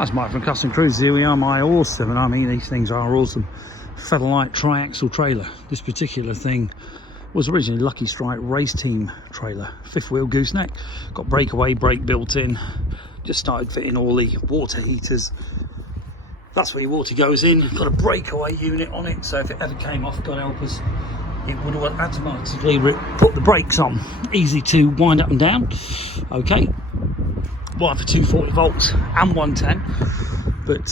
That's Mike from Custom Cruises. Here we are, my awesome, and I mean these things are awesome, Featherlite triaxle trailer. This particular thing was originally Lucky Strike race team trailer, fifth wheel gooseneck, got breakaway brake built in, just started fitting all the water heaters. That's where your water goes in. Got a breakaway unit on it, so if it ever came off, God help us, it would have automatically put the brakes on. Easy to wind up and down. Okay, one for 240 volts and 110, but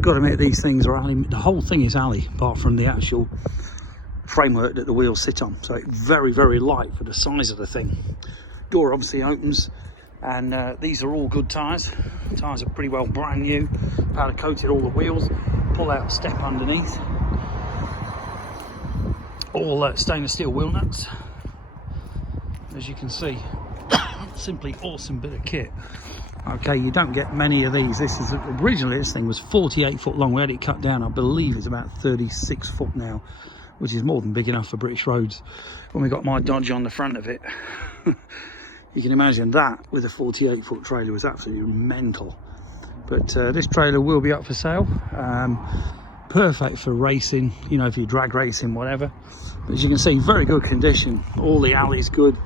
got to admit these things are alley. The whole thing is alley, apart from the actual framework that the wheels sit on. So it's very, very light for the size of the thing. Door obviously opens, and these are all good tyres. Tyres are pretty well brand new, powder coated all the wheels. Pull out step underneath. All stainless steel wheel nuts, as you can see. Simply awesome bit of kit. Okay, you don't get many of these. This is originally, this thing was 48 foot long. We had it cut down, I believe it's about 36 foot now, which is more than big enough for British roads. When we got my Dodge on the front of it, you can imagine that with a 48 foot trailer was absolutely mental. But this trailer will be up for sale. Perfect for racing, you know, if you drag racing, whatever. But as you can see, very good condition. All the alley's good.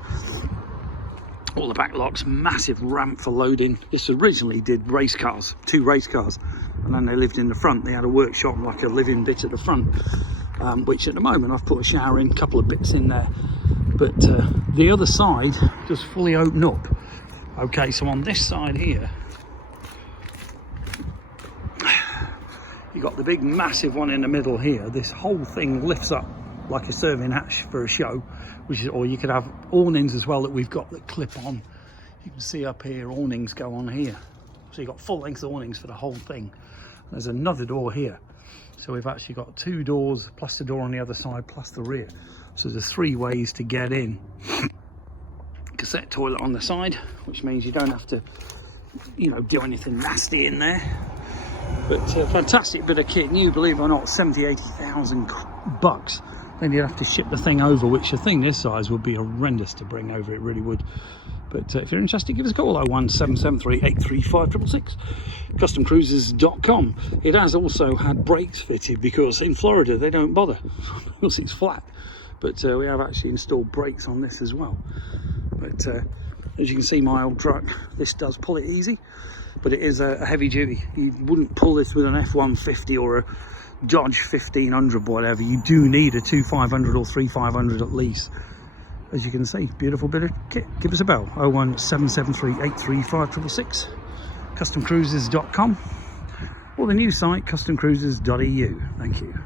All the back locks, massive ramp for loading. This originally did race cars, 2 race cars, and then they lived in the front. They had a workshop, like a living bit at the front, which at the moment I've put a shower in, a couple of bits in there. But the other side just fully open up. Okay, so on this side here, you got the big massive one in the middle here. This whole thing lifts up like a serving hatch for a show, which is, or you could have awnings as well that we've got that clip on. You can see up here, awnings go on here. So you've got full length awnings for the whole thing. There's another door here. So we've actually got 2 doors, plus the door on the other side, plus the rear. So there's 3 ways to get in. Cassette toilet on the side, which means you don't have to, you know, do anything nasty in there. But fantastic bit of kit, new, believe it or not, 70,000 to 80,000 bucks. Then you'd have to ship the thing over, which a thing this size would be horrendous to bring over, it really would. But if you're interested, give us a call, 01773 835 666, customcruises.com. It has also had brakes fitted, because in Florida they don't bother because it's flat. But we have actually installed brakes on this as well. But as you can see, my old truck, this does pull it easy, but it is a heavy duty. You wouldn't pull this with an F-150 or a Dodge 1500, whatever. You do need a 2500 or 3500 at least. As you can see, beautiful bit of kit. Give us a bell, 01773 835 666, customcruises.com, or the new site, customcruises.eu. Thank you.